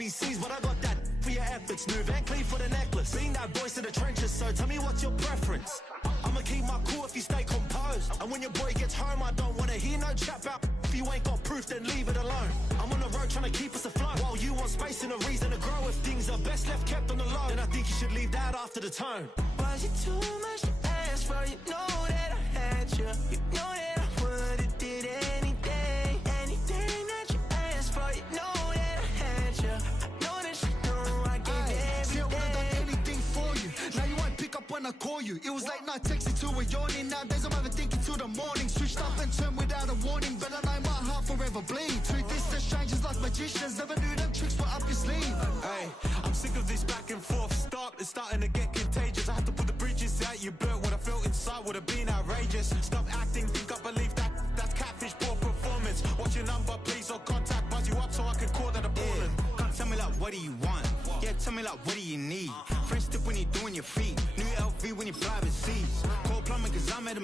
ABCs, but I got that for your efforts. New Van Cleef for the necklace. Being that voice in the trenches, so tell me what's your preference. I'ma keep my cool if you stay composed. And when your boy gets home, I don't wanna hear no chat about if you ain't got proof, then leave it alone. I'm on the road trying to keep us afloat, while you want space and a reason to grow. If things are best left kept on the low, then I think you should leave that after the tone. Was it too much to ask for? You know that I had you. You know that I would've did anything, anything that you asked for. You know that I had you. I know that you know I gave everything. See, I would've done anything for you. Now you won't pick up when I call you. It was late night texting to a yawning. Nowadays I'm overthinking till the morning. Switched up and turned without a warning, but I know my heart forever bleeds. Truth is, the strangers like magicians. Never knew them tricks were up your sleeve. Hey, I'm sick of this back and forth. It's starting to get contagious. I had to put the bridges out you built. What I felt inside would have been outrageous. Stop acting, think I believe that. That's catfish, poor performance. What's your number, please, or contact. Buzz you up so I can call that a ballin'. Can't tell me like, what do you want? Yeah, tell me like, what do you need? Fresh tip when you're doing your feet. New LV when you fly overseas. Call plumbing cause I'm at a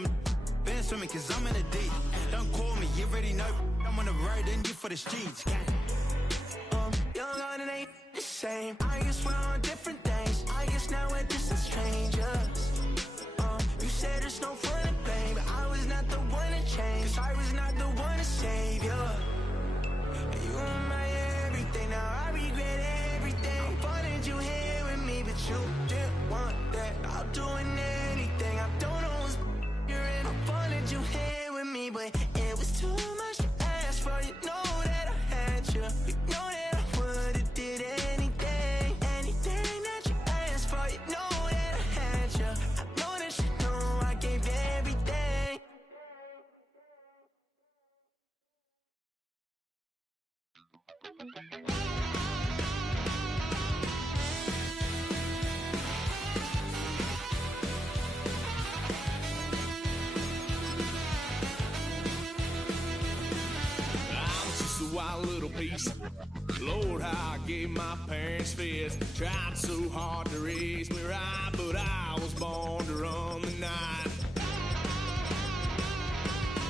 been swimming cause I'm in a deep. Don't call me, you already know. I'm on the road and you for the streets. Young on it ain't the same. I guess we're on different things. I guess now we're distant strangers. You said there's no fun to blame, but I was not the one to change. Cause I was not the one to save you. And you were my everything. Now I regret everything. I wanted you here with me, but you didn't want that. I'm doing anything. I don't know what's you're in. I wanted you here with me, but it was too much to ask for. You know that I had you. You know that. Wild little piece. Lord, how I gave my parents fist. Tried so hard to raise me right, but I was born to run the night.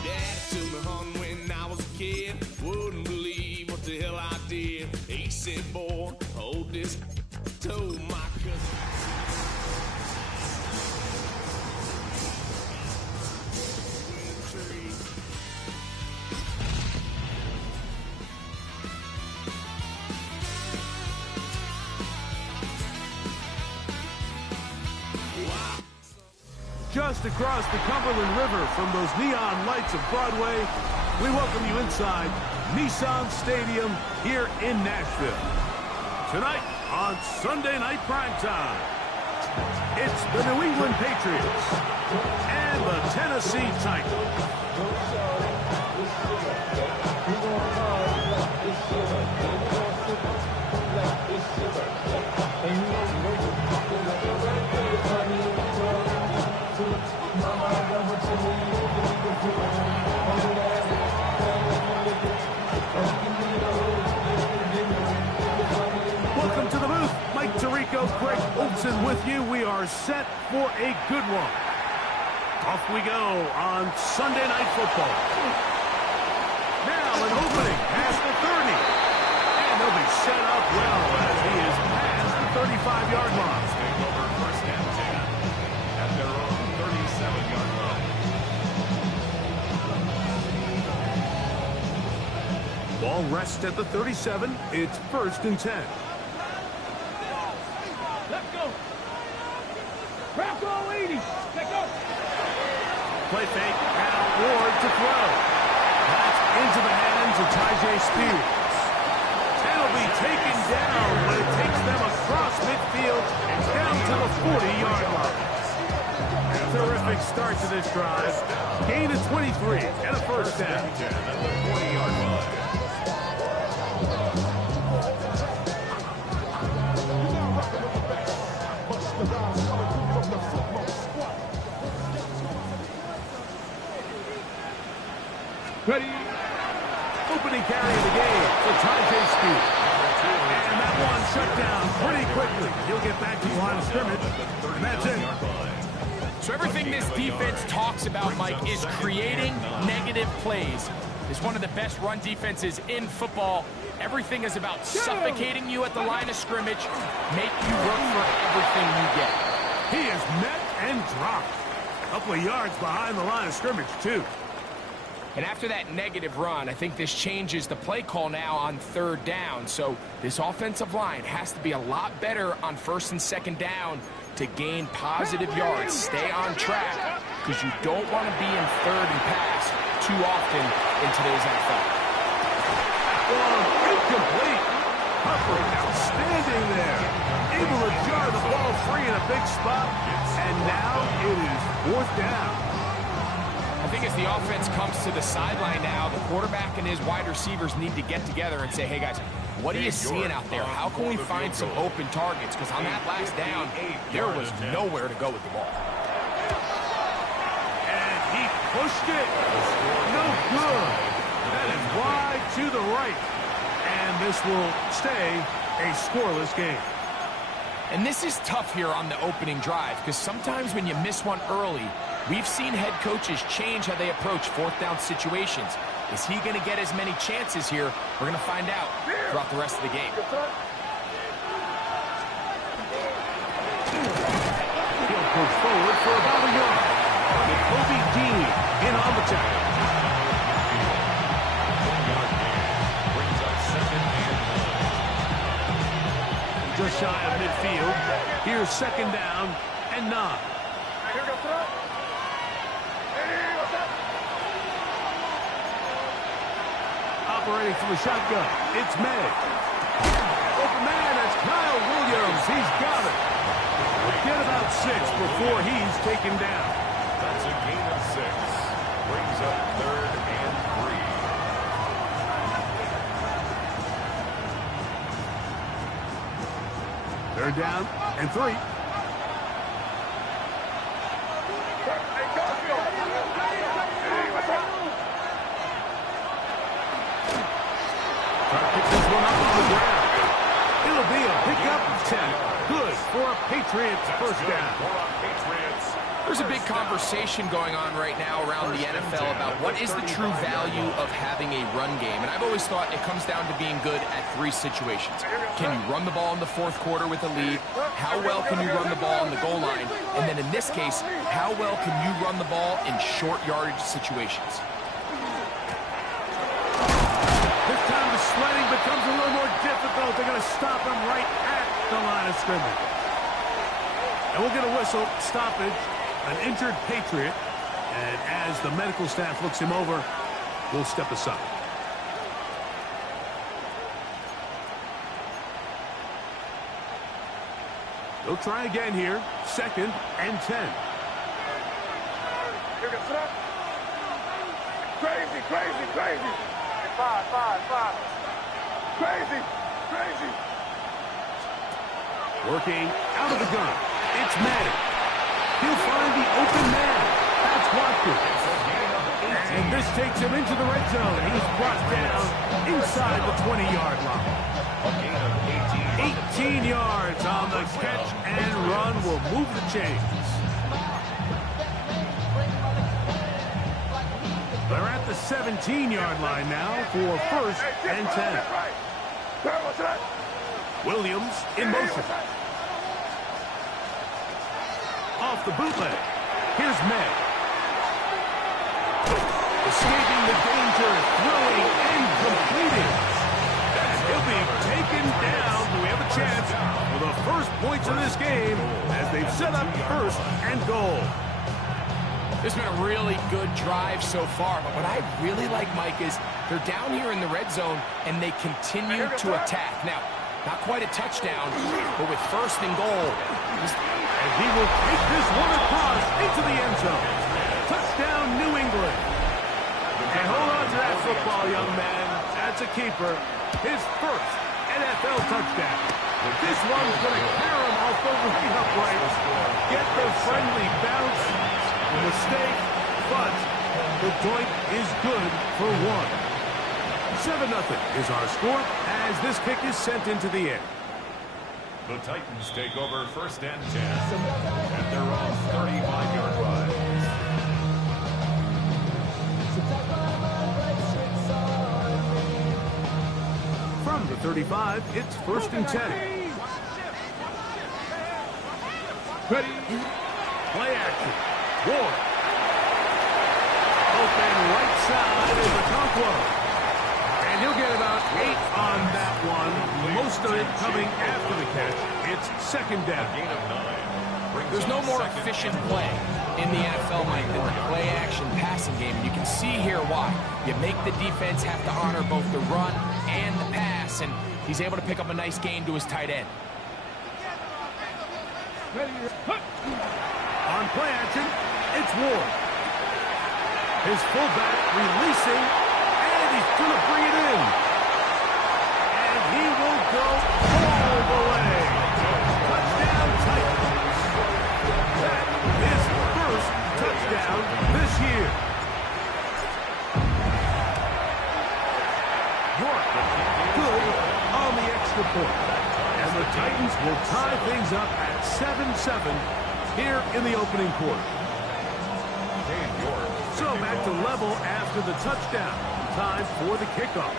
Daddy took me hunting when I was a kid. Wouldn't believe what the hell I did. He said, boy, hold this. Told my cousin. Just across the Cumberland River from those neon lights of Broadway, we welcome you inside Nissan Stadium here in Nashville. Tonight on Sunday Night Primetime, it's the New England Patriots and the Tennessee Titans. Welcome to the booth. Mike Tirico, Greg Olson with you. We are set for a good one. Off we go on Sunday Night Football. Now an opening past the 30. And they'll be set up well as he is past the 35-yard line. Take over first and 10 at their own 37-yard line. Ball rests at the 37. It's first and 10. Let's go. Rocco 80. Let's go. Play fake. Now Ward to throw. That's into the hands of Tyjae Spears. And will be taken down when it takes them across midfield and down to the 40-yard line. Terrific start to this drive. Gain of 23 and a first down. At the 40-yard line. Ready. Opening carry of the game for Tyjae Spears. And that one shut down pretty quickly. He'll get back to the line of scrimmage. And that's it. So everything this defense talks about, Mike, is creating negative plays. is one of the best run defenses in football. Everything is about suffocating you at the line of scrimmage, make you work for everything you get. He is met and dropped. A couple of yards behind the line of scrimmage, too. And after that negative run, I think this changes the play call now on 3rd down. So this offensive line has to be a lot better on 1st and 2nd down to gain positive yards. Stay on track, because you don't want to be in 3rd and pass too often in today's NFL. Incomplete. Humphrey outstanding there. Able to jar the ball free in a big spot. And now it is 4th down. I think as the offense comes to the sideline now, the quarterback and his wide receivers need to get together and say, hey, guys, what are you seeing out there? How can we find some open targets? Because on that last down, there was nowhere to go with the ball. And he pushed it. No good. That is wide to the right. And this will stay a scoreless game. And this is tough here on the opening drive, because sometimes when you miss one early, we've seen head coaches change how they approach 4th down situations. Is he going to get as many chances here? We're going to find out throughout the rest of the game. He'll push forward for about a yard. Kobe Dean in on the tackle. Just shy of midfield. Here's 2nd down and 9. Operating from the shotgun, it's May. Open man, that's Kyle Williams. He's got it. Get about 6 before he's taken down. That's a gain of 6. Brings up 3rd and 3. 3rd down and 3. Pick this one up off the ground. It'll be a pickup 10. Good for a Patriots 1st down. There's a big conversation going on right now around the NFL about what is the true value of having a run game. And I've always thought it comes down to being good at 3 situations. Can you run the ball in the 4th quarter with a lead? How well can you run the ball on the goal line? And then in this case, how well can you run the ball in short yardage situations? This time the sledding becomes a little more difficult. They're going to stop him right at the line of scrimmage. And we'll get a whistle, stoppage, an injured Patriot. And as the medical staff looks him over, we'll step aside. They'll try again here. 2nd and 10. Crazy, crazy, crazy. 5. Crazy, crazy. Working out of the gun. It's Madden. He'll find the open man. That's Watkins. And this takes him into the red zone. He's brought down inside the 20-yard line. 18 yards on the catch and run will move the chains. They're at the 17-yard line now for 1st and 10. Williams in motion. Off the bootleg. Here's May. Escaping the danger, throwing and completing. And he'll be taken down. We have a chance for the first points of this game as they've set up 1st and goal. This has been a really good drive so far, but what I really like, Mike, is they're down here in the red zone and they continue to attack. Now, not quite a touchdown, but with 1st and goal. And he will take this one across into the end zone. Touchdown, New England. And hold on to that football, young man. That's a keeper. His 1st NFL touchdown. This one's going to carry him off over the uprights. Get the friendly bounce. Mistake, but the point is good for 1. 7-0 is our score as this kick is sent into the air. The Titans take over 1st and 10 at their own 35-yard line. the 35, it's 1st and 10. Ready? Play action. Ward. Open right side is Okonkwo. And he'll get about 8 on that one. Most of it coming after the catch. It's 2nd down. Gain of 9. There's no more efficient play in the NFL, Mike, than the play-action passing game. You can see here why. You make the defense have to honor both the run and the pass, and he's able to pick up a nice gain to his tight end. On play action, it's Ward. His fullback releasing, and he's going to bring it in. And he will go all the way. Touchdown Titans. That is first touchdown this year. York, good on the extra point. And the Titans will tie things up at 7-7 here in the opening quarter. So back to level after the touchdown. Time for the kickoff.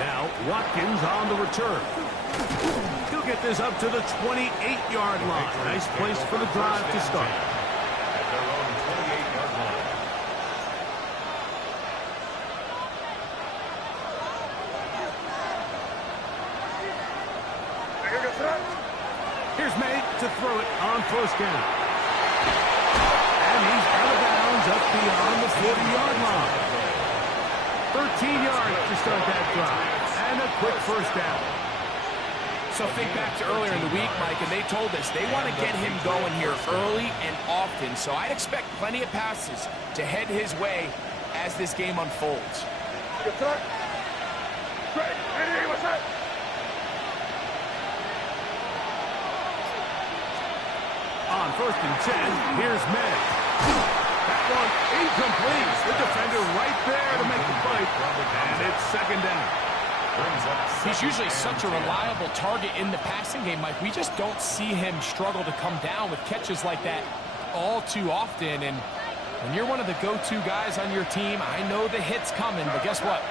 Now Watkins on the return. He'll get this up to the 28-yard line. Nice place for the drive to start. At their own 28-yard line. Here's May to throw it on 1st down. And he's out of bounds up beyond the 40-yard line. 13 yards to start that drive. And a quick 1st down. So think back to earlier in the week, Mike, and they told us they want to get him going here early and often. So I'd expect plenty of passes to head his way as this game unfolds. On 1st and 10, here's May. That one incomplete. The defender right there to make the fight. And it's 2nd down. He's usually such a reliable target in the passing game, Mike. We just don't see him struggle to come down with catches like that all too often. And when you're one of the go-to guys on your team, I know the hit's coming, but guess what?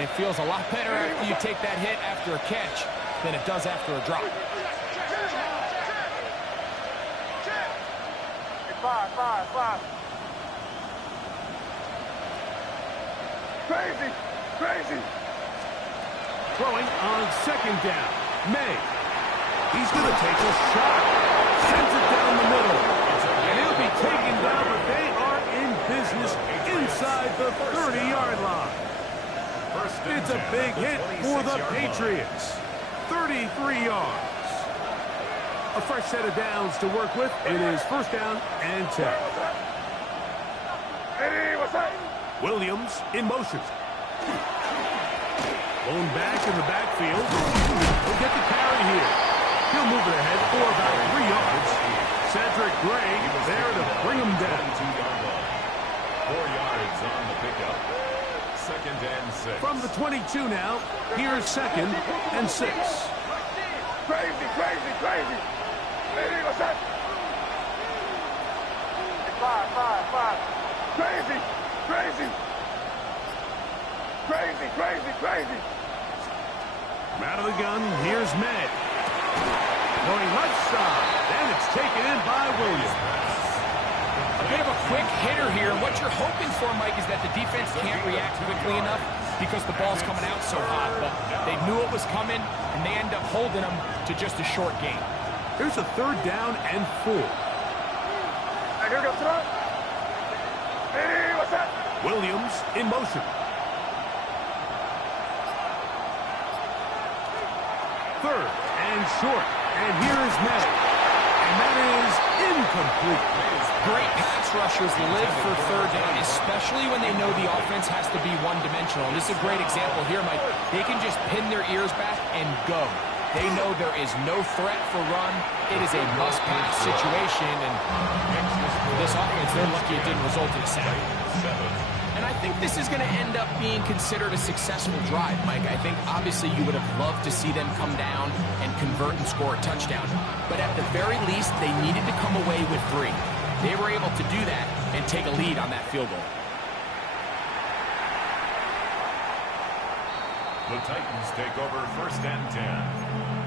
It feels a lot better after you take that hit after a catch than it does after a drop. Five. Crazy. Throwing on 2nd down. May. He's going to take a shot. Sends it down the middle. And he'll be taken down, but they are in business inside the 30-yard line. It's a big hit for the Patriots. 33 yards. A fresh set of downs to work with. It is 1st down and 10. Williams in motion. Blown back in the backfield. He'll get the carry here. He'll move it ahead for about 3 yards. Cedric Gray there to bring him down. 4 yards on the pickup. 2nd and 6. From the 22 now, here's 2nd and 6. Crazy. Five. Crazy. Out of the gun, here's May. Going left side, and it's taken in by Williams. A bit of a quick hitter here. What you're hoping for, Mike, is that the defense can't react quickly enough because the ball's coming out so hot. But they knew it was coming, and they end up holding them to just a short gain. Here's a 3rd down and 4. Here goes throw. Hey, what's that? Williams in motion. 3rd and short. And here is May. And that is incomplete. Great pass rushers live for 3rd down, especially when they know the offense has to be one-dimensional. And this is a great example here, Mike. They can just pin their ears back and go. They know there is no threat for run. It is a must-pass situation, and this offense, they're lucky it didn't result in a sack. And I think this is going to end up being considered a successful drive, Mike. I think, obviously, you would have loved to see them come down and convert and score a touchdown. But at the very least, they needed to come away with 3. They were able to do that and take a lead on that field goal. The Titans take over 1st and 10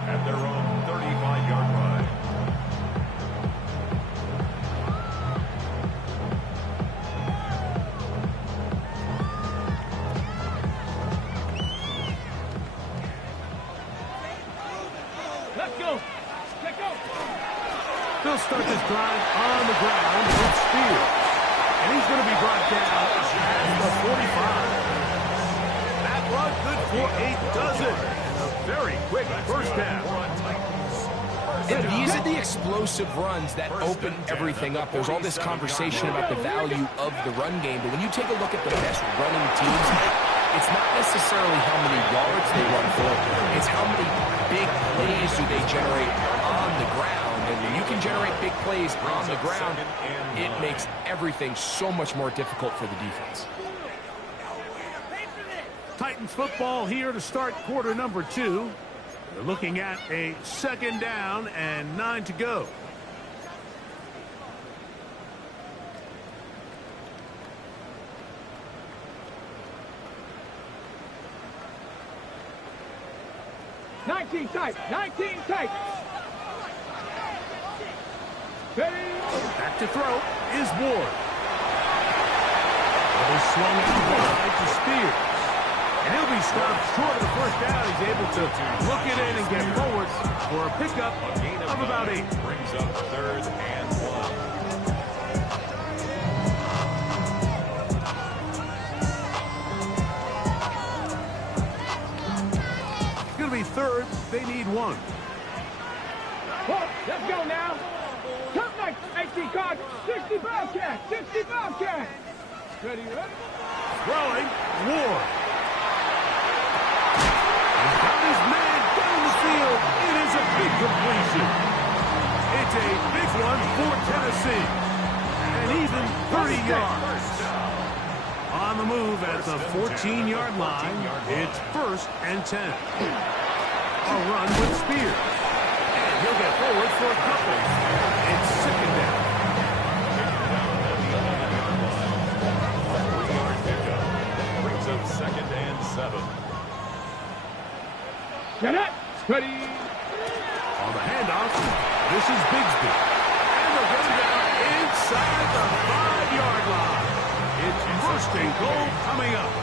at their own 35-yard line. Let's go. They'll start this drive on the ground with Spears. And he's going to be brought down at the 45. That run good for a dozen. And a very quick first down. And these are the explosive runs that open everything up. There's all this conversation about the value of the run game, but when you take a look at the best running teams, it's not necessarily how many yards they run for, it's how many big plays do they generate on the ground. And when you can generate big plays on the ground, it makes everything so much more difficult for the defense. Titans football here to start quarter number 2. They're looking at a 2nd down and 9 to go. Nineteen tight. Back to throw is Ward. Well, swung out wide to Spears. And he'll be stopped short of the first down. He's able to look it in and get forward for a pickup of about 8. Brings up 3rd and 1. It's going to be 3rd. They need 1. Let's go now. Come like 80 card. 60 Bobcat. 60 Bobcat. Ready? Throwing, Ward. He's got his man down the field. It is a big completion. It's a big one for Tennessee. And even 30 yards. On the move at the 14-yard line, it's 1st and 10. A run with Spears. And he'll get forward for a couple. It's 2nd down. Brings up 2nd and 7. Get it. Ready. On the handoff, this is Bigsby. And they'll get him down inside the 5-yard line. It's 1st and goal coming up.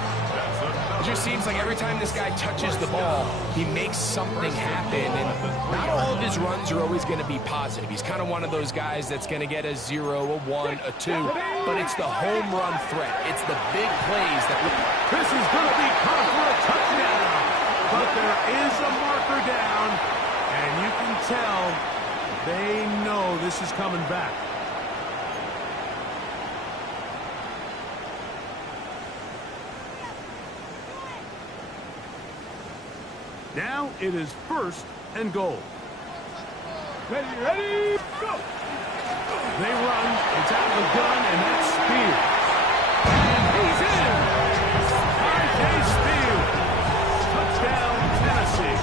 It just seems like every time this guy touches the ball, he makes something happen. And not all of his runs are always going to be positive. He's kind of one of those guys that's going to get a 0, a 1, a 2. But it's the home run threat. It's the big plays that... This is going to be caught for a touchdown. But there is a marker down. And you can tell they know this is coming back. Now it is 1st and goal. Ready, go! They run, it's out of the gun, and that's Spears. And he's in! R.J. Spears. Touchdown, Tennessee.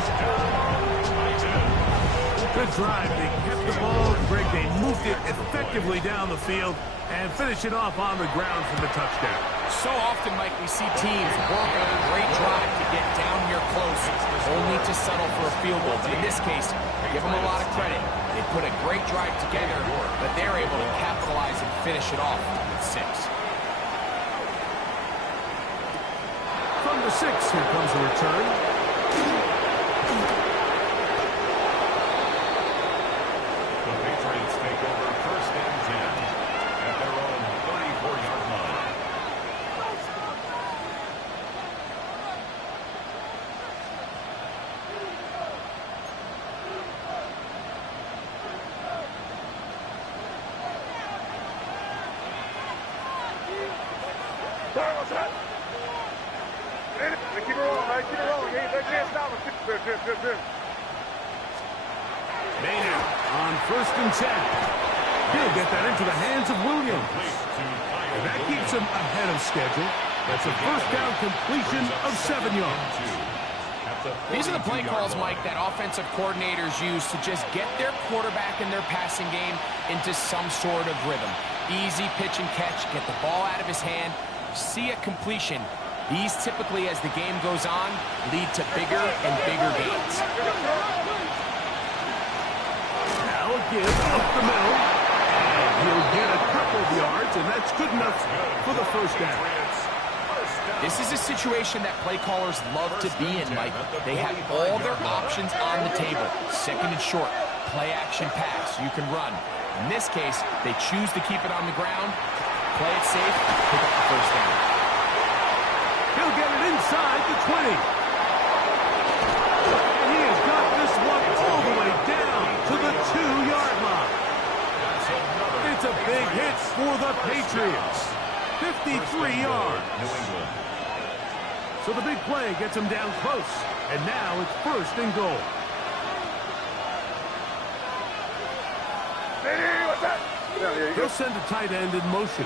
Good drive. They kept the ball. Greg, they moved it effectively down the field and finish it off on the ground for the touchdown. So often, Mike, we see teams work on a great drive to get down here close, only to settle for a field goal. But in this case, give them a lot of credit. They put a great drive together, but they're able to capitalize and finish it off with 6. From the 6, here comes the return. The Patriots take over 1st and 10 at their own 34-yard line. Keep it rolling, man. Keep it rolling. They can't stop us. Good. Maynard on 1st and 10. He'll get that into the hands of Williams. And that keeps him ahead of schedule. That's a 1st down completion of 7 yards. These are the play calls, Mike, that offensive coordinators use to just get their quarterback and their passing game into some sort of rhythm. Easy pitch and catch, get the ball out of his hand, see a completion. These typically, as the game goes on, lead to bigger and bigger gains. Now again, up the middle. And he'll get a couple of yards, and that's good enough for the first down. This is a situation that play callers love to be in, Mike. They have all their options on the table. Second and short, play action pass, you can run. In this case, they choose to keep it on the ground, play it safe, pick up the first down. He'll get it inside the 20. And he has got this one all the way down to the 2-yard line. It's a big hit for the Patriots. 53 yards. So the big play gets him down close. And now it's first and goal. He'll send a tight end in motion.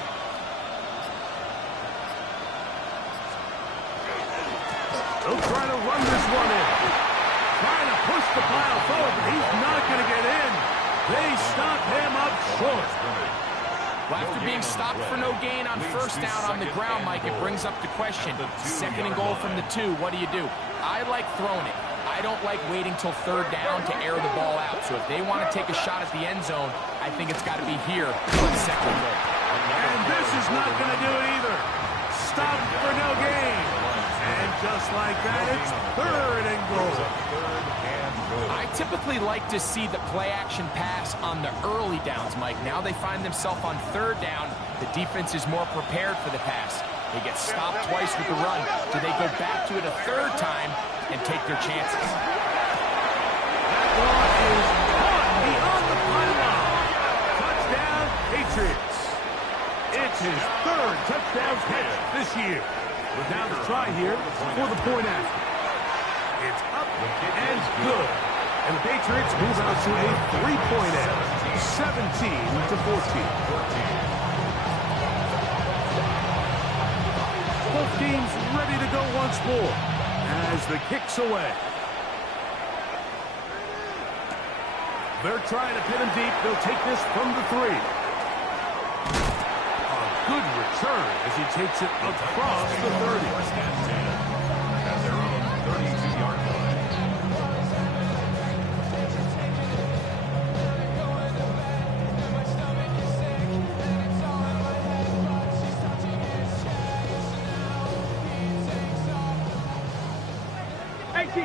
He'll try to run this one in. Trying to push the pile forward, but he's not going to get in. They stop him up short. Well, after being stopped for no gain on first down on the ground, Mike, it brings up the question. Second and goal from the 2, what do you do? I like throwing it. I don't like waiting till third down to air the ball out. So if they want to take a shot at the end zone, I think it's got to be here on second and goal. And this is not going to do it either. Stop for no gain. And just like that, it's third and goal. I typically like to see the play-action pass on the early downs, Mike. Now they find themselves on third down. The defense is more prepared for the pass. They get stopped twice with the run. Do they go back to it a third time and take their chances? That ball is caught beyond the pylon. Touchdown, Patriots. It's his third touchdown catch this year. Now the try here for the point after. It's up and good. And the Patriots move out to a 3-point edge, 17-14. Both teams ready to go once more as the kick's away. They're trying to pin him deep. They'll take this from the 3. A good return as he takes it across the 30. At their own 32-yard line.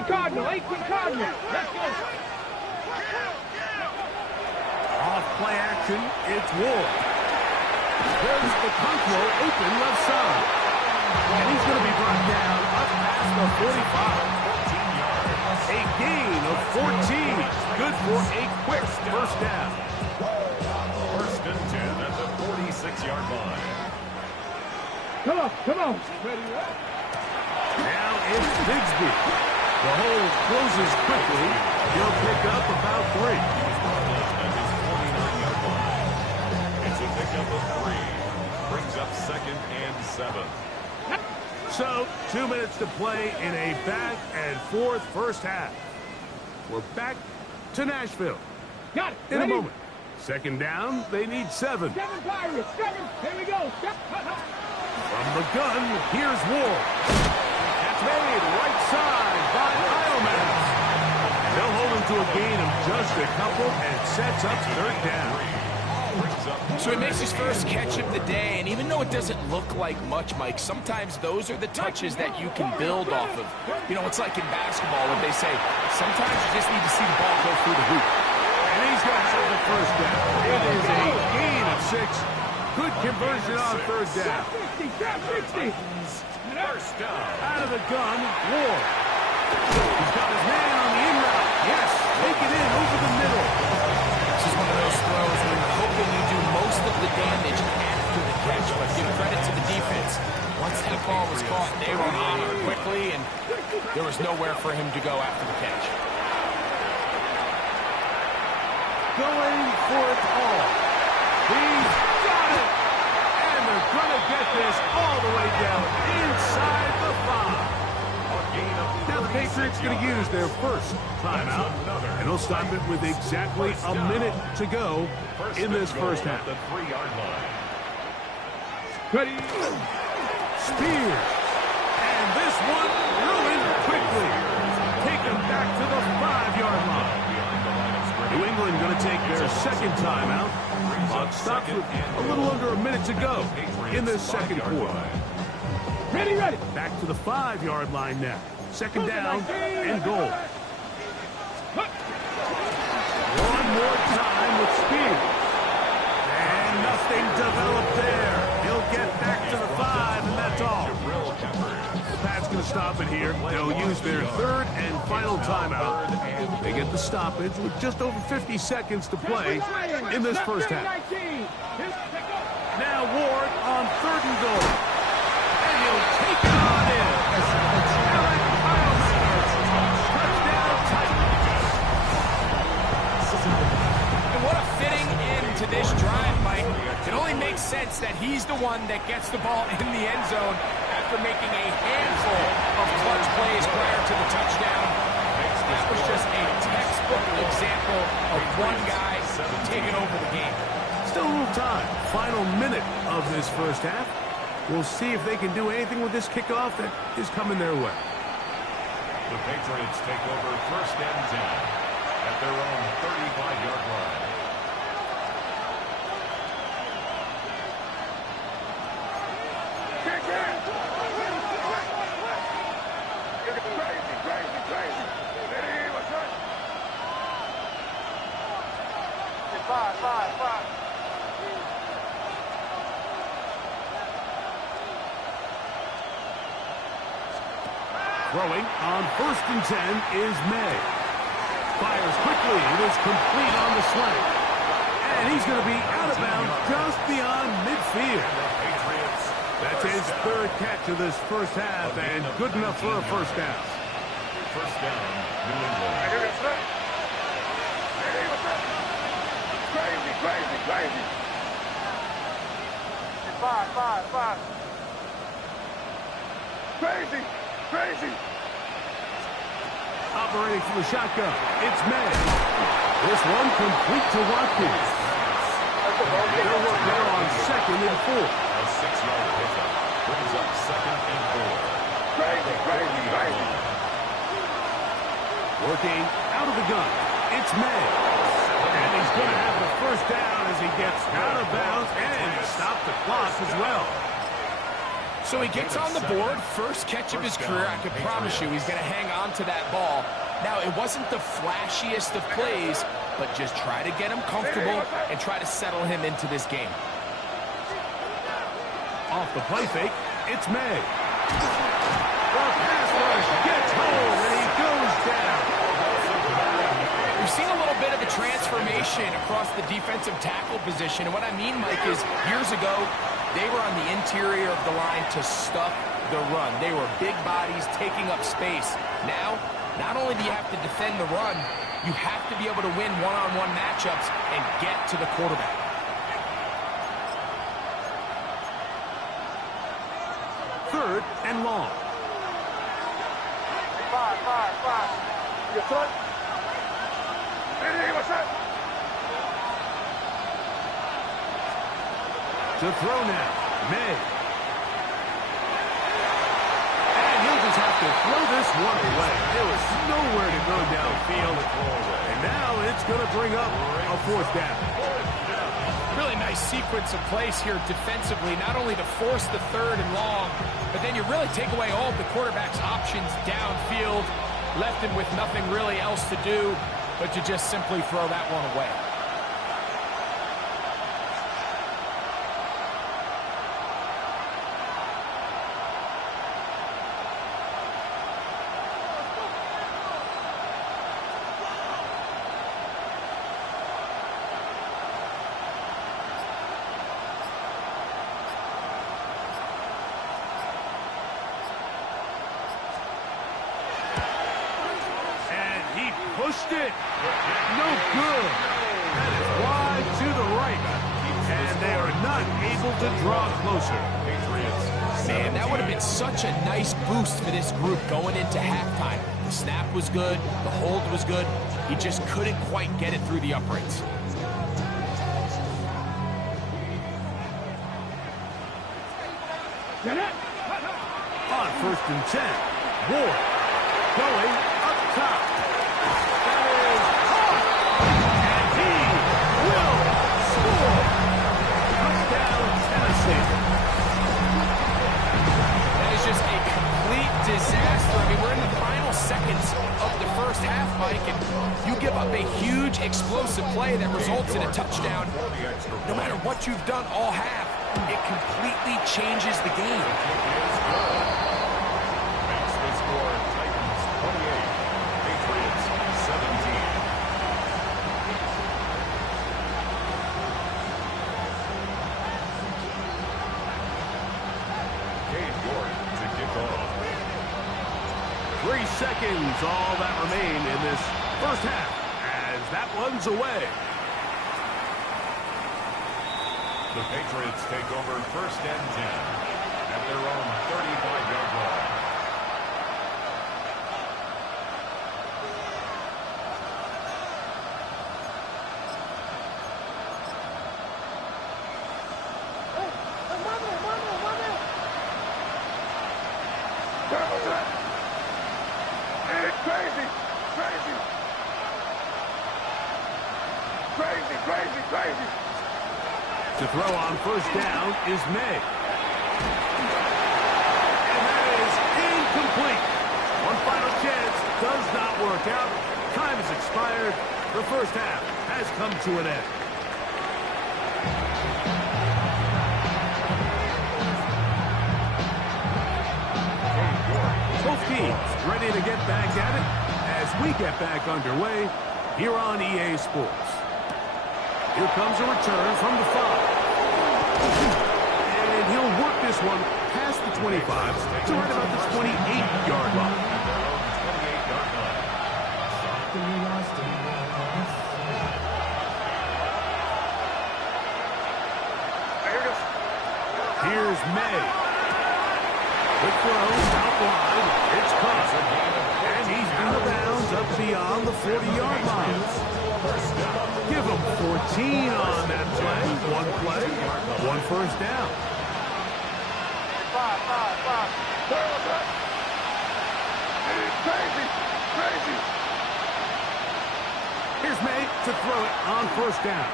Cardinal, 18 Cardinal. Let's go. Off play action, it's Ward. There's the control open left side. And he's going to be brought down up past the 45. A gain of 14. Good for a quick first down. First and 10 at the 46-yard line. Come on, come on. Ready, Now it's Bigsby. The hole closes quickly. He'll pick up about 3. At his 49-yard line. It's a pickup of 3. Brings up second and 7. So, 2 minutes to play in a back-and-forth first half. We're back to Nashville. got it. In Ready? a moment. Second down, they need 7. 7 Pirates, 7. Here we go. From the gun, here's Ward. That's made right side by Eilman. They'll hold him to a gain of just a couple and sets up third down. So he makes his first catch of the day, and even though it doesn't look like much, Mike, sometimes those are the touches that you can build off of. You know, it's like in basketball when they say, sometimes you just need to see the ball go through the hoop. And he's going to have the first down. It is a gain of 6. Good conversion on third down. 60. First down. Out of the gun, Ward. He's got his man on the in route. Yes, take it in over the middle. This is one of those throws where you're hoping you do most of the damage after the catch, but give credit to the defense. Once that ball was caught, they were on it quickly, and there was nowhere for him to go after the catch. Going for it all. He's got it. And they're going to get this all the way down inside the 5. Now the Patriots going to use their first timeout, and they'll stop it with exactly a minute to go in this first half. The 3-yard line. Ready? Spears. And one ruined quickly. Take them back to the 5-yard line. New England going to take their second timeout. Clock stopped with a little under a minute to go in this second quarter. Ready. Back to the 5-yard line now. Second down and goal. One more time with speed. And nothing developed there. He'll get back to the 5, and that's all. Pat's going to stop it here. They'll use their third and final timeout. They get the stoppage with just over 50 seconds to play in this first half. Now Ward on 3rd and goal. And he'll take it on in. Touchdown Titans. And what a fitting end to this drive, Mike. It only makes sense that he's the one that gets the ball in the end zone after making a handful of clutch plays prior to the touchdown. This was just a textbook example of one guy taking over the game. Still a little time. Final minute of this first half. We'll see if they can do anything with this kickoff that is coming their way. The Patriots take over 1st and 10 at their own 35-yard line. Throwing on 1st and 10 is May. Fires quickly. It is complete on the slant. And he's going to be out of bounds just beyond midfield. That's his 3rd catch of this first half, and good enough for a first down. First down, New England. Crazy. 5. Crazy. Operating from the shotgun, it's May. This one complete to Watkins. They'll work there on 2nd and 4. A 6-yard pickup brings up 2nd and 4. Crazy. Working out of the gun, it's May. And he's going to have the first down as he gets out of bounds and stop the clock as well. So he gets on the board, first catch of his career. I can promise you he's going to hang on to that ball. Now, it wasn't the flashiest of plays, but just try to get him comfortable and try to settle him into this game. Off the play fake, it's May. The pass rush gets home, and he goes down. We've seen a little bit of a transformation across the defensive tackle position. And what I mean, Mike, is years ago, they were on the interior of the line to stuff the run. They were big bodies taking up space. Now, not only do you have to defend the run, you have to be able to win one-on-one matchups and get to the quarterback. Third and long. 5. Your son. To throw now, May. And he'll just have to throw this one away. There was nowhere to go downfield. And now it's going to bring up a 4th down. Really nice sequence of plays here defensively, not only to force the 3rd and long, but then you really take away all of the quarterback's options downfield, left him with nothing really else to do but to just simply throw that one away. Pushed it. No good. That is wide to the right. And they are not able to draw closer. Man, that would have been such a nice boost for this group going into halftime. The snap was good. The hold was good. He just couldn't quite get it through the uprights. On first and 10. Ward going up top. That is caught. And he will score. Touchdown, Tennessee. That is just a complete disaster. I mean, we're in the final seconds of the first half, Mike, and you give up a huge explosive play that results in a touchdown. No matter what you've done all half, it completely changes the game. Makes the score Titans 28, Patriots 17. Cade York to kick off. 3 seconds, all that remain in this first half, as that one's away. The Patriots take over first and 10 at their own 35-yard line. Crazy. To throw on first down is May. And that is incomplete. One final chance does not work out. Time has expired. The first half has come to an end. Both teams ready to get back at it as we get back underway here on EA Sports. Here comes a return from the 5. And he'll work this one past the 25 to right about the 28-yard line. Here's May. Quick throw, out wide. It's caught. And he's out of bounds up beyond the 40-yard line. Give him 14 on that play. One play, one first down. Crazy. Here's May to throw it on first down.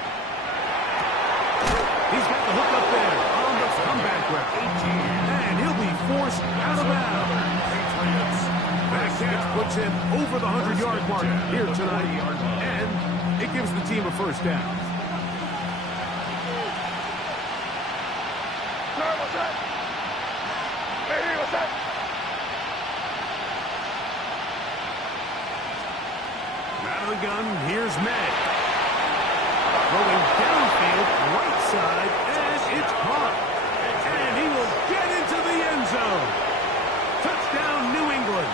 He's got the hook up there on the comeback route. And he'll be forced out of bounds. That catch puts him over the 100-yard mark here tonight. And it gives the team a first down. Out of the gun, here's May. Throwing downfield, right side, and it's caught. And he will get into the end zone. Touchdown, New England.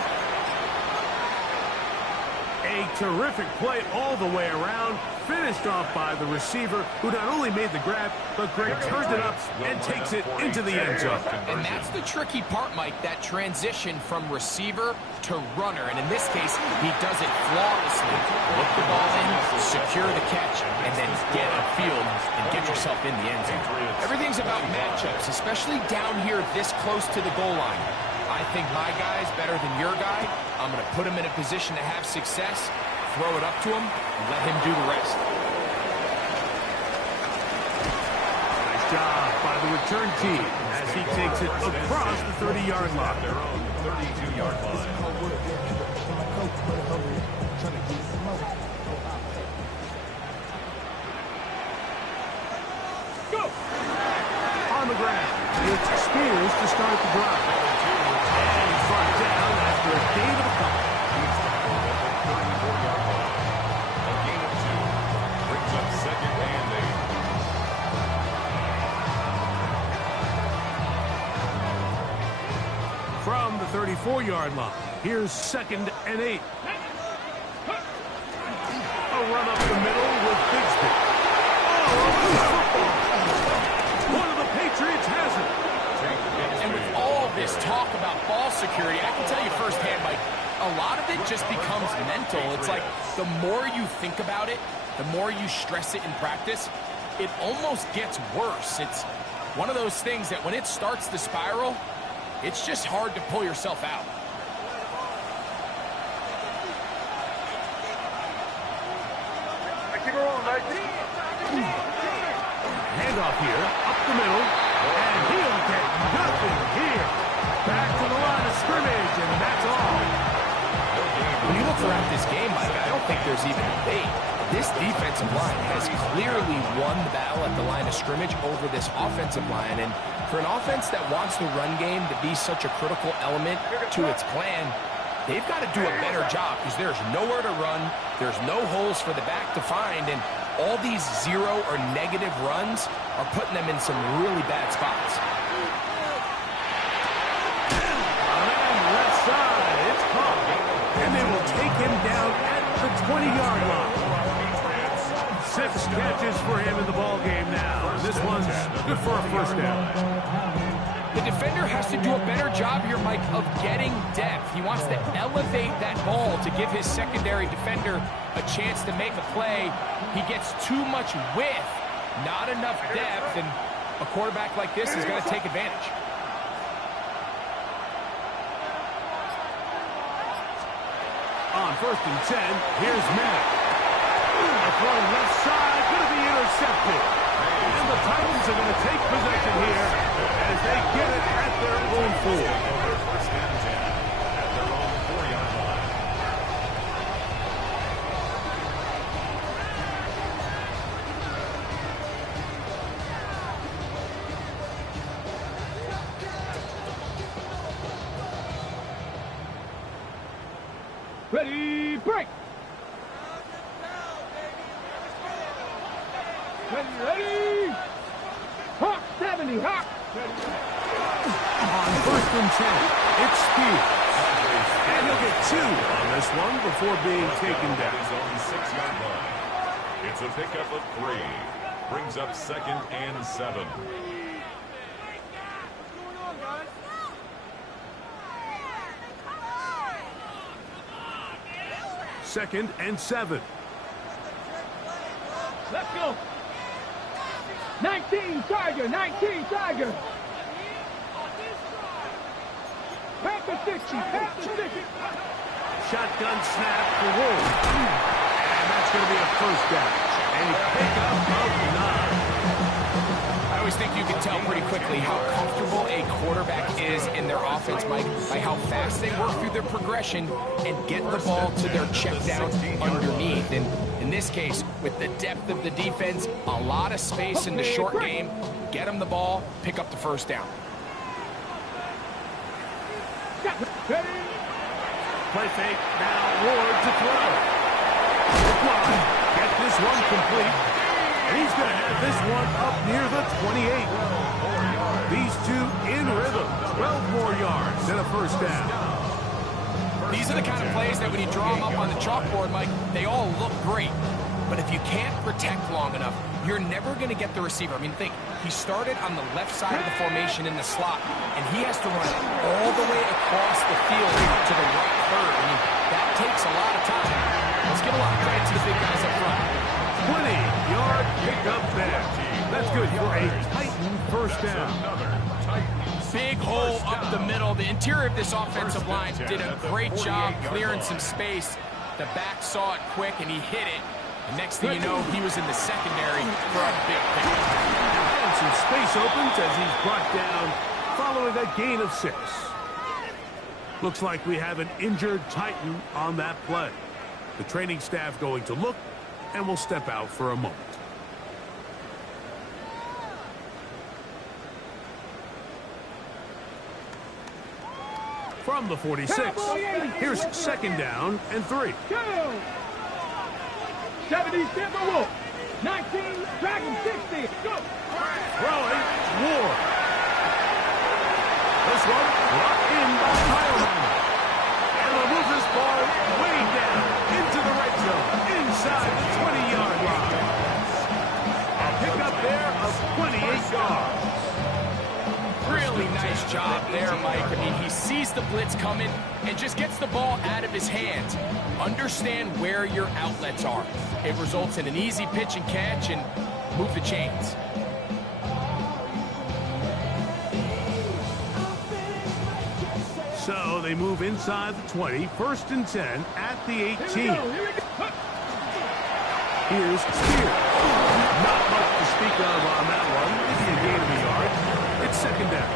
A terrific play all the way around, finished off by the receiver, who not only made the grab, but Greg turned it up and takes it into the end zone. And that's the tricky part, Mike, that transition from receiver to runner. And in this case, he does it flawlessly. Look the ball in, secure the catch, and then get upfield and get yourself in the end zone. Everything's about matchups, especially down here this close to the goal line. I think my guy's better than your guy. I'm going to put him in a position to have success, throw it up to him, and let him do the rest. Nice job by the return team as he takes it across the 30-yard line. Their own 32-yard line. Go! On the ground, it's Spears to start the drive. And he's brought down after a gain of a couple. He's tackled at the 34-yard line. A gain of 2 brings up second and 8. From the 34-yard line, here's second and 8. A run up the middle with Bigsby. One of the Patriots has it. And with all this talk about ball security, I can tell you firsthand, Mike, a lot of it just becomes mental. It's like the more you think about it, the more you stress it in practice, it almost gets worse. It's one of those things that when it starts to spiral, it's just hard to pull yourself out. Handoff here, up the middle, and he'll get nothing here. Back to the line of scrimmage, and that's all. When you look throughout this game, Mike, I don't think there's even a debate. This defensive line has clearly won the battle at the line of scrimmage over this offensive line. And for an offense that wants the run game to be such a critical element to its plan, they've got to do a better job because there's nowhere to run, there's no holes for the back to find, and all these zero or negative runs are putting them in some really bad spots. Left side, it's caught. And they will take him down at the 20-yard line. 6 catches for him in the ball game now. This one's good for a first down. The defender has to do a better job here, Mike, of getting depth. He wants to elevate that ball to give his secondary defender a chance to make a play. He gets too much width, not enough depth, and a quarterback like this is going to take advantage. On 1st and 10, here's Madden. A throw left side, going to be intercepted. And the Titans are going to take possession here as they get it at their own 4. First and 10 at their own 4-yard line. Ready, break! Ready! Hawk 70, Hawk! On 1st and 10, it's Spears. And he'll get 2 on this one before being taken down. His own 6-yard line. It's a pickup of 3. Brings up 2nd and 7. Second and 7. Let's go! 19 Tiger, 19 Tiger! Panther 60, Panther 60! Shotgun snap for Wolf. And that's going to be a first down. A pickup of 9. I always think you can tell pretty quickly how comfortable a quarterback is in their offense, Mike, by how fast they work through their progression and get the ball to their check down underneath. And in this case, with the depth of the defense, a lot of space in the short game, get them the ball, pick up the first down. Play fake, now Ward to throw. Get this one complete. And he's going to have this one up near the 28. These two in rhythm. 12 more yards and a first down. These are the kind of plays that when you draw them up on the chalkboard, Mike, they all look great. But if you can't protect long enough, you're never going to get the receiver. I mean, think, he started on the left side of the formation in the slot, and he has to run it all the way across the field to the right third. I mean, that takes a lot of time. Let's give a lot of credit to the big guys up front. 20-yard pickup there. That's good for a Titan first down. Big hole up the middle. The interior of this offensive line did a great job clearing some space. The back saw it quick, and he hit it. The next thing you know, he was in the secondary for a big pick. And some space opens as he's brought down following a gain of 6. Looks like we have an injured Titan on that play. The training staff going to look, and we'll step out for a moment. From the 46, here's 2nd down and 3. 70 Timber Wolf, 19 Dragon 60, go! Throwing, Ward. This one brought in by Heilman. And will move this ball way down into the red zone, inside the 20-yard line. A pickup there of 28 yards. Really nice job there, Mike. I mean, he sees the blitz coming and just gets the ball out of his hands. Understand where your outlets are. It results in an easy pitch and catch and move the chains. So they move inside the 20, 1st and 10 at the 18. Here's Spear. Not much to speak of on that one. Maybe a gain of a yard. It's 2nd down.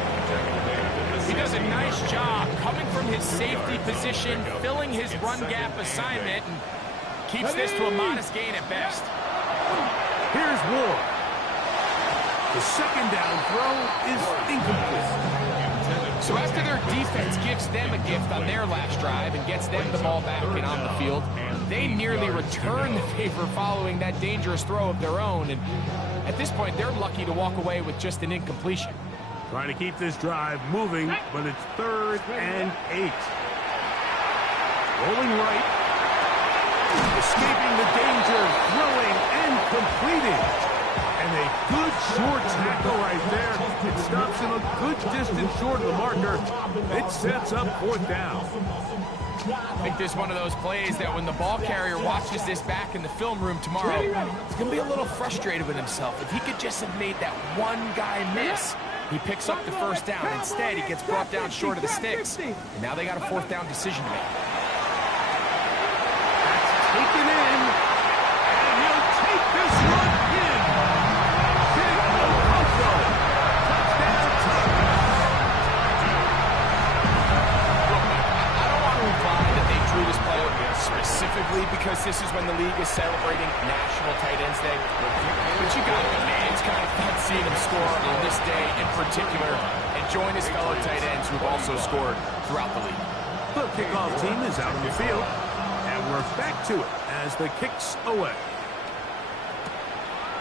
He does a nice job coming from his safety position, filling his run gap assignment, and keeps this to a modest gain at best. Here's Ward. The 2nd down throw is incomplete. So after their defense gives them a gift on their last drive and gets them the ball back and on the field, they nearly return the favor following that dangerous throw of their own. And at this point, they're lucky to walk away with just an incompletion. Trying to keep this drive moving, but it's 3rd and 8. Rolling right. Escaping the danger, throwing and completing. And a good short tackle right there. It stops him a good distance short of the marker. It sets up 4th down. I think this is one of those plays that when the ball carrier watches this back in the film room tomorrow, he's going to be a little frustrated with himself. If he could just have made that one guy miss, he picks up the 1st down. Instead, he gets brought down short of the sticks. And now they got a 4th down decision to make. That's taken in. And he'll take this one in. Specifically because this is when the league is celebrating National Tight Ends Day. But you got it, man. It's kind of fun seeing him score on this day in particular and join his fellow tight ends who've also scored throughout the league. The kickoff team is out on the field, and we're back to it as the kick's away.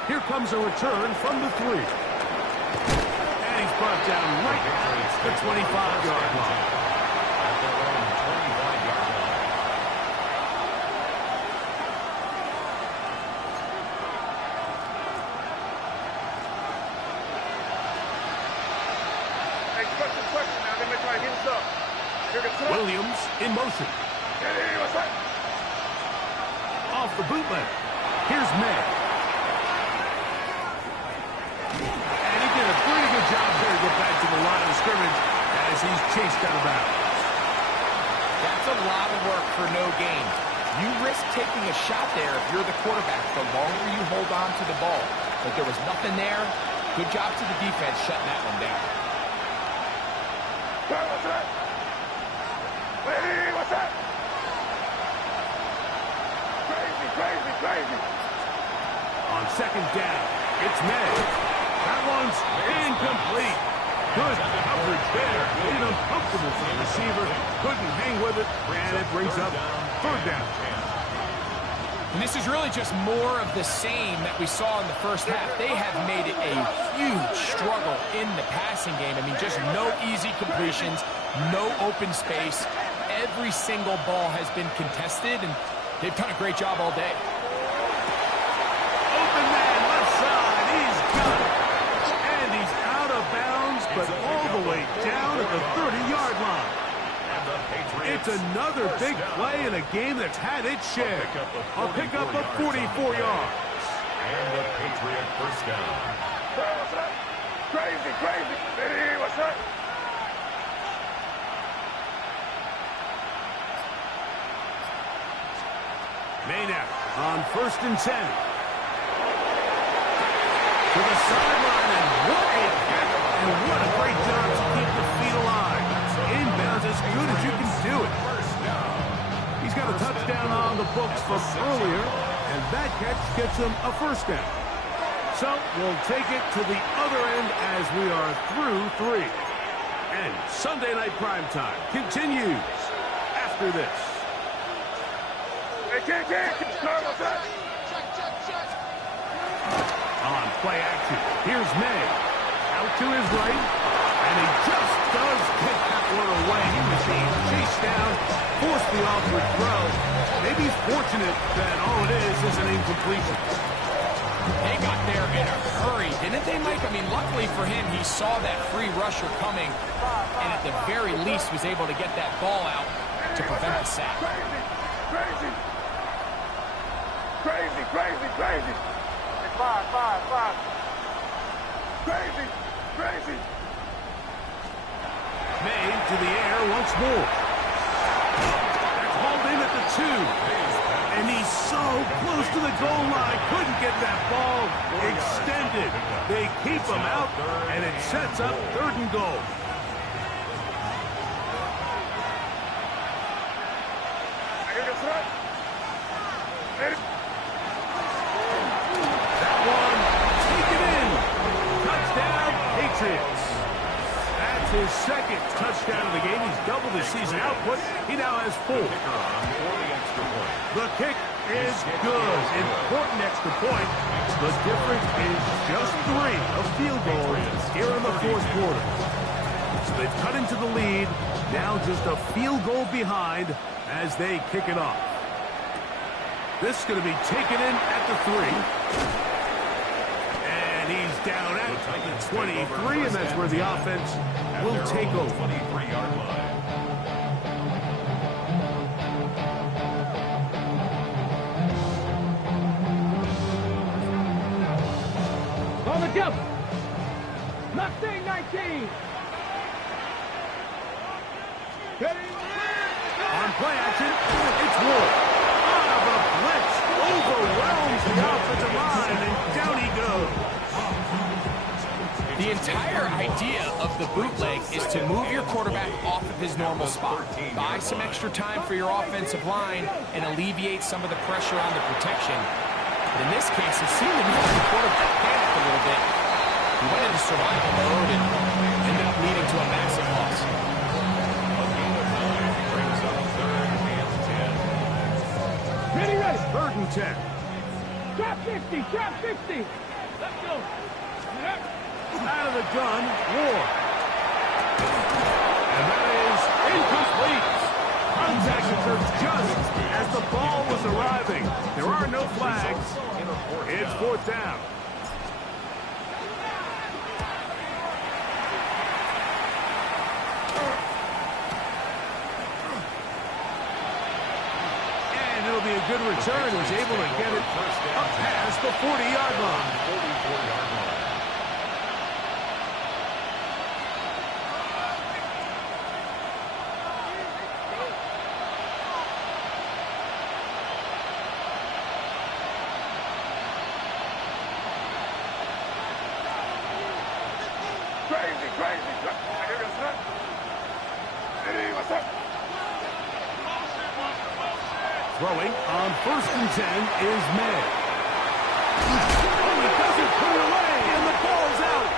Here comes a return from the 3. And he's brought down right at the 25-yard line. Williams in motion. Off the bootleg. Here's May. And he did a pretty good job there to get back to the line of scrimmage as he's chased out of bounds. That's a lot of work for no gain. You risk taking a shot there if you're the quarterback the longer you hold on to the ball. But there was nothing there. Good job to the defense shutting that one down. What's that? Crazy. On 2nd down, it's May. That one's incomplete. Good coverage there. Made it uncomfortable for the receiver. Couldn't hang with it, and it brings up 3rd down. And this is really just more of the same that we saw in the first half. They have made it a huge struggle in the passing game. I mean, just no easy completions, no open space. Every single ball has been contested, and they've done a great job all day. Open man, left side, he's got it. And he's out of bounds, but all the way down at the 30-yard line. It's another big play in a game that's had its share. I'll pick up a 44 yards. And the Patriot 1st down. Crazy. What's that? Maynard on 1st and 10. To the sideline, and what a catch, and what a great job to keep the feet alive. Inbounds as good as you can do it. He's got a touchdown on the books from earlier, and that catch gets him a 1st down. So we'll take it to the other end as we are through 3. And Sunday Night Primetime continues after this. On play action, here's May. Out to his right, and he just does kick that one away. He was being chased down, forced the awkward throw. Maybe he's fortunate that all it is an incompletion. They got there in a hurry, didn't they, Mike? I mean, luckily for him, he saw that free rusher coming, and at the very least was able to get that ball out to prevent the sack. Crazy. Five. Crazy. made to the air once more. Hauled in at the 2. And he's so close to the goal line. Couldn't get that ball extended. They keep him out, and it sets up 3rd and goal. That one, taken in. Touchdown, Patriots. That's his 2nd touchdown of the game. He's doubled his season output. He now has 4. The kick is good. Important extra point. The difference is just 3, a field goal here in the 4th quarter. So they've cut into the lead. Now just a field goal behind as they kick it off. This is going to be taken in at the 3. And he's down at the 23, and that's where the offense will take over. 23-yard line. On the jump. Mustang 19. On play action, it's Ward. The blitz overwhelms the offensive line, and down he goes. The entire idea of the bootleg is to move your quarterback off of his normal spot. Buy some extra time for your offensive line and alleviate some of the pressure on the protection. But in this case, it seemed to me like the quarterback panicked a little bit. He went into survival mode and ended up leading to a massive loss. Ready. 3rd and 10. Trap 50, trap 50. Let's go. Out of the gun, Ward. And that is incomplete. Contact occurred just as the ball was arriving. There are no flags. It's 4th down. And it'll be a good return. Was able to get it up past the 40-yard line. 44-yard line. Throwing on 1st and 10 is May. Oh, he doesn't put it away, and the ball's out.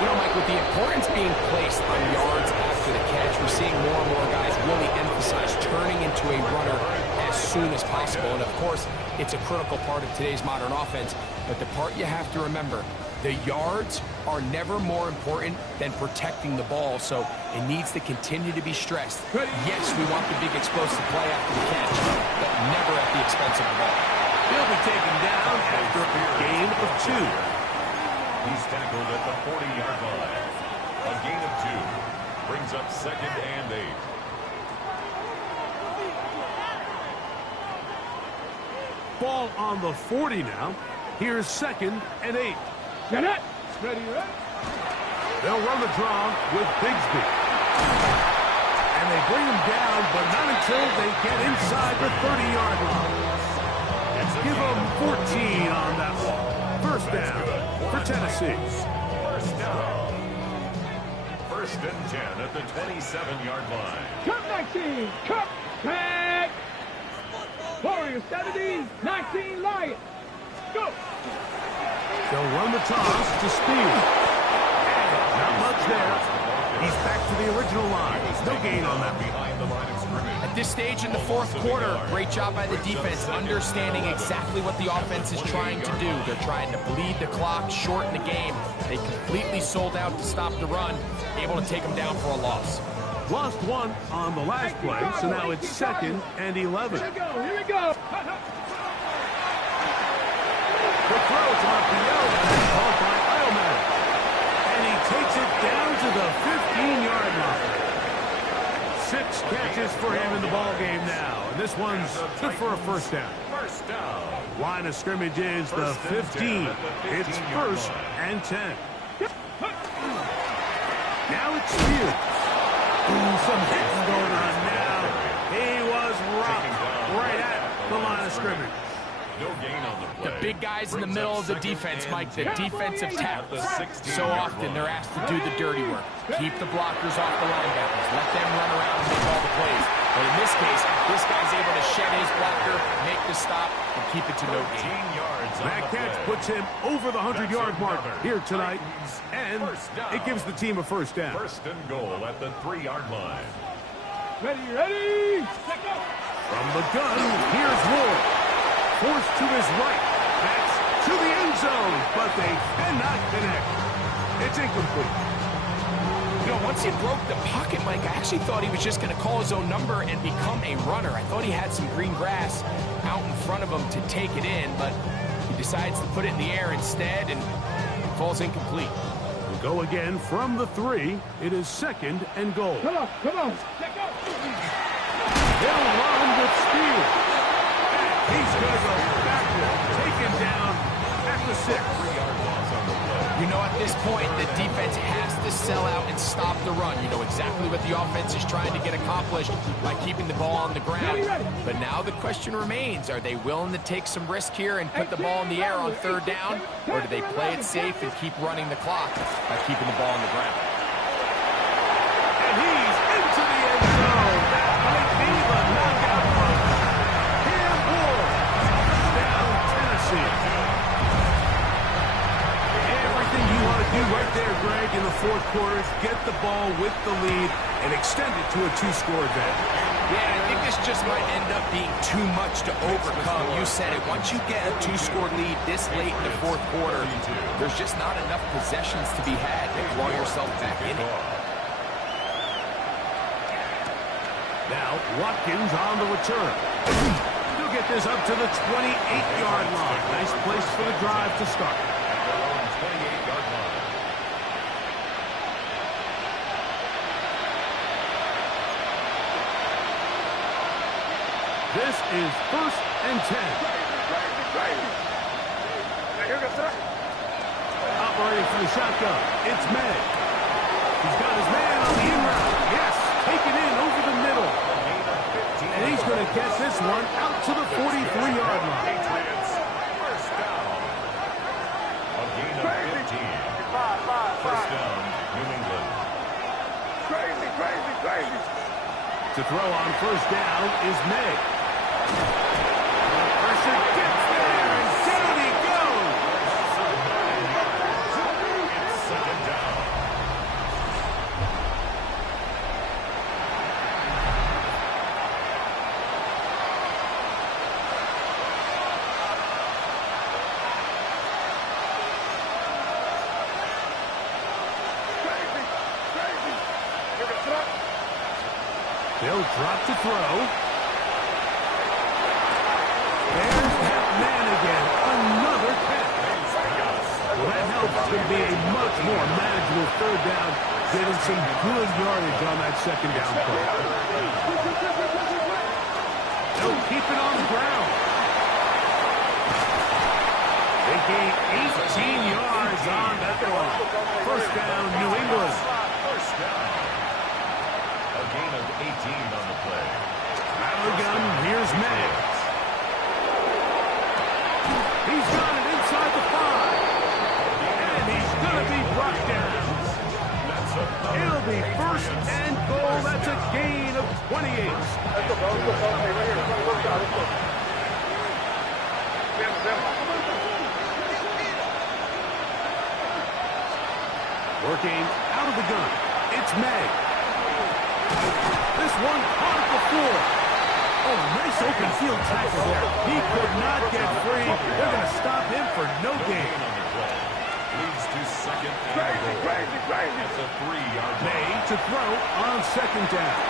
You know, Mike, with the importance being placed on yards after the catch, we're seeing more and more guys really emphasize turning into a runner as soon as possible. And, of course, it's a critical part of today's modern offense. But the part you have to remember, the yards are never more important than protecting the ball, so it needs to continue to be stressed. Yes, we want the big explosive play after the catch, but never at the expense of the ball. He'll be taken down after a gain of 2. He's tackled at the 40-yard line. A gain of 2 brings up 2nd and 8. Ball on the 40 now. Here's 2nd and 8. Get it. Ready. They'll run the draw with Bigsby. And they bring him down, but not until they get inside the 30-yard line. Give them 14 on that one. 1st down for Tennessee. 1st down. 1st and 10 at the 27-yard line. Cut 19. Cut. Tag. Warriors 17, 19 Lions. Go. They'll run the toss to Speed. Not much there. He's back to the original line. No gain on that. Behind the line of scrimmage. At this stage in the 4th quarter, great job by the defense, understanding exactly what the offense is trying to do. They're trying to bleed the clock, shorten the game. They completely sold out to stop the run, able to take them down for a loss. Lost 1 on the last play, so now it's 2nd and 11. Here we go. The throw to Raphael, called by Eilman. And he takes it down to the 15-yard line. 6 catches for him in the ball game now. And this one's good for a 1st down. 1st down. Line of scrimmage is the 15. It's 1st and 10. Now it's Spears. Ooh, some hitting going on now. He was roughed right at the line of scrimmage. No gain on the play. The big guys in the middle of the defense, Mike, the defensive tackles. So often they're asked to do the dirty work. Keep the blockers off the linebackers. Let them run around and make all the plays. But in this case, this guy's able to shed his blocker, make the stop, and keep it to no gain. That catch puts him over the 100-yard mark here tonight, and it gives the team a first down. First and goal at the 3-yard line. Ready? Check out. From the gun, here's Ward. Forced to his right. That's to the end zone, but they cannot connect. It's incomplete. You know, once he broke the pocket, Mike, I actually thought he was just going to call his own number and become a runner. I thought he had some green grass out in front of him to take it in, but he decides to put it in the air instead and falls incomplete. We'll go again from the 3. It is second and goal. Come on. Check out. He'll run with speed. He's going to go backward, taken down at the 6. 3-yard loss on the play. You know, at this point, the defense has to sell out and stop the run. You know exactly what the offense is trying to get accomplished by keeping the ball on the ground. But now the question remains, are they willing to take some risk here and put the ball in the air on 3rd down? Or do they play it safe and keep running the clock by keeping the ball on the ground? And he's into the end zone. That might be the knockout run. Cam Ward, down Tennessee. Everything you want to do right there, Greg, in the 4th quarter is get the ball with the lead and extend it to a 2-score advantage. Yeah, I think this just might end up being too much to overcome. You said it. Once you get a 2-score lead this late in the 4th quarter, there's just not enough possessions to be had to claw yourself back in it. Now, Watkins on the return. He'll get this up to the 28-yard line. Nice place for the drive to start. 28-yard line. This is 1st and 10. Operating from the shotgun, it's May. He's got his man on the in route. Yes, taken in over the middle. And he's going to get this one out to the 43-yard line. Patriots, first down. A gain of 15. First down, New England. Crazy. To throw on 1st down is May. Pressure gets there, and down he goes. It's 2nd down. They'll drop to throw. There's that man again. Another catch. Well, that helps to be a much more manageable 3rd down, getting some good yardage on that 2nd down play. They'll keep it on the ground. They gain 18 yards on that one. First down, New England. First down. A gain of 18 on the play. Out of the gun, here's May. He's got it inside the 5. And he's going to be brought down. It'll be 1st and goal. That's a gain of 28. Working out of the gun. It's May. This one caught at the floor. Oh, nice open field tackle there. He could not get free. They're going to stop him for no gain. Leads to 2nd and goal. That's a 3-yard line. May to throw on 2nd down.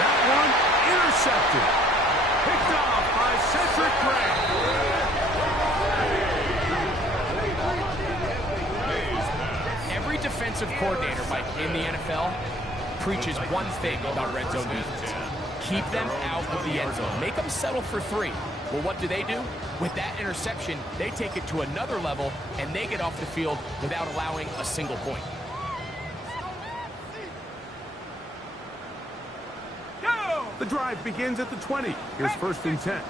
That one intercepted. Picked off by Cedric Gray. Every defensive coordinator, Mike, in the NFL preaches one thing about red zone defense. Keep them out of the end zone. Make them settle for 3. Well, what do? With that interception, they take it to another level, and they get off the field without allowing a single point. The drive begins at the 20. Here's 1st and 10.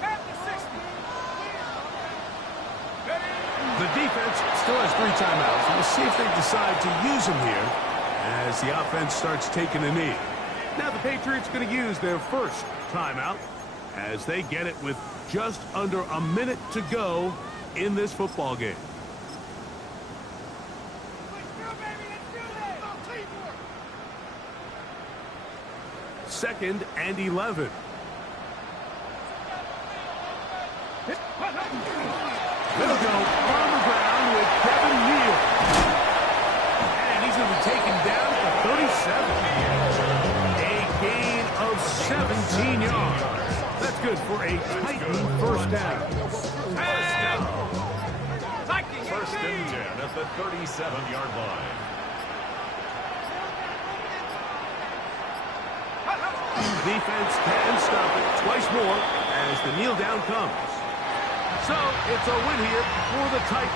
The defense still has 3 timeouts. We'll see if they decide to use them here as the offense starts taking a knee. Now the Patriots going to use their first timeout as they get it with just under a minute to go in this football game. Second and 11. They'll go on the ground with Kevin Neal. And he's going to be taken down at the 37. A gain of 17 yards. That's good for a Titan first down. First and 10 at the 37-yard line. Defense can stop it twice more as the kneel down comes. So it's a win here for the Titans.